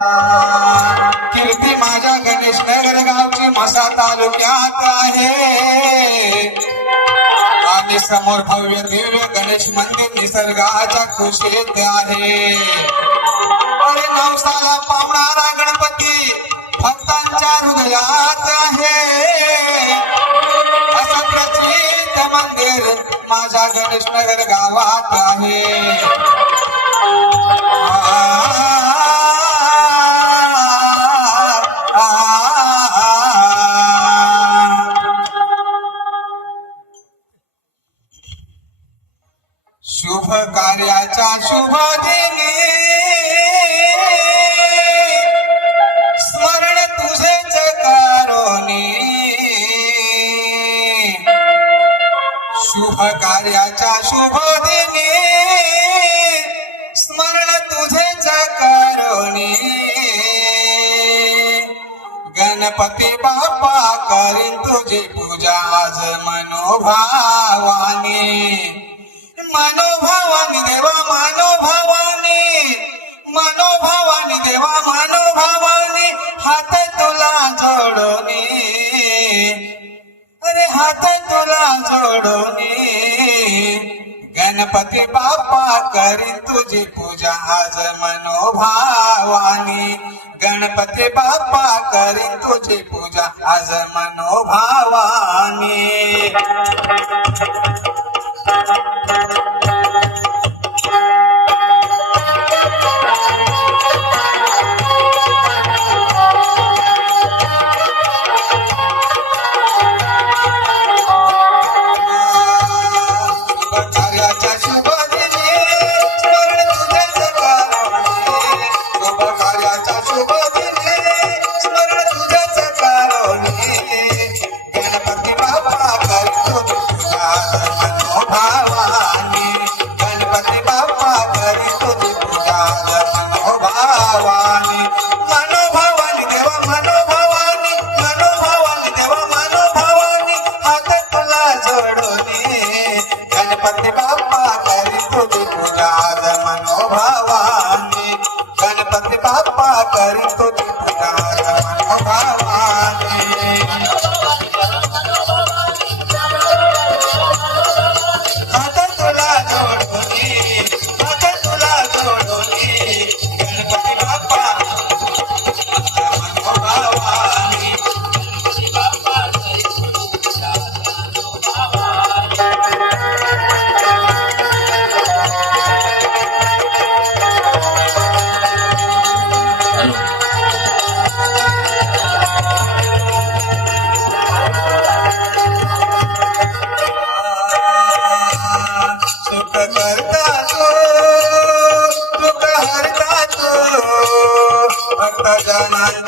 कीर्ती माझ्या गणेश नगर गावची मसा तालुक्यात आहे. आणि समोर भव्य दिव्य गणेश मंदिर निसर्गाच्या खुशीत आहे. अरे नवसाला पावणारा गणपती भक्तांच्या हृदयात आहे. असं मंदिर माझ्या गणेश नगर गावात आहे. कार्याच्या शुभ दिनी स्मरण तुझेच करुणी गणपती बाप्पा करीन तुझी पूजा आज मनोभावानी. मनोभावानी देवा मनोभावानी. मनोभावानी देवा मनोभावानी. हात तुला जोडोनी. तरी हात तुला जोडोनी. गणपती बाप्पा करीन तुझी पूजा आज मनोभावानी. गणपती बाप्पा करीन तुझी पूजा आज मनोभावानी. तुझी ಭಕ್ತ ಜನ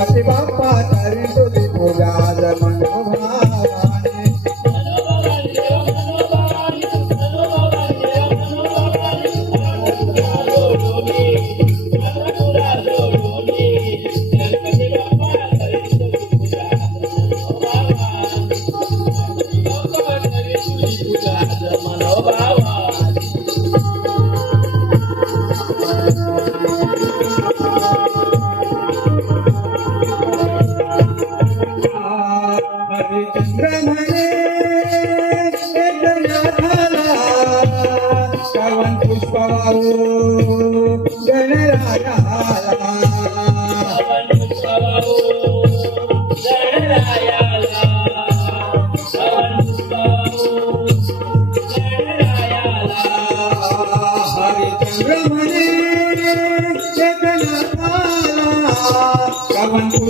गणपती बाप्पा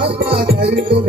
पाता कर तो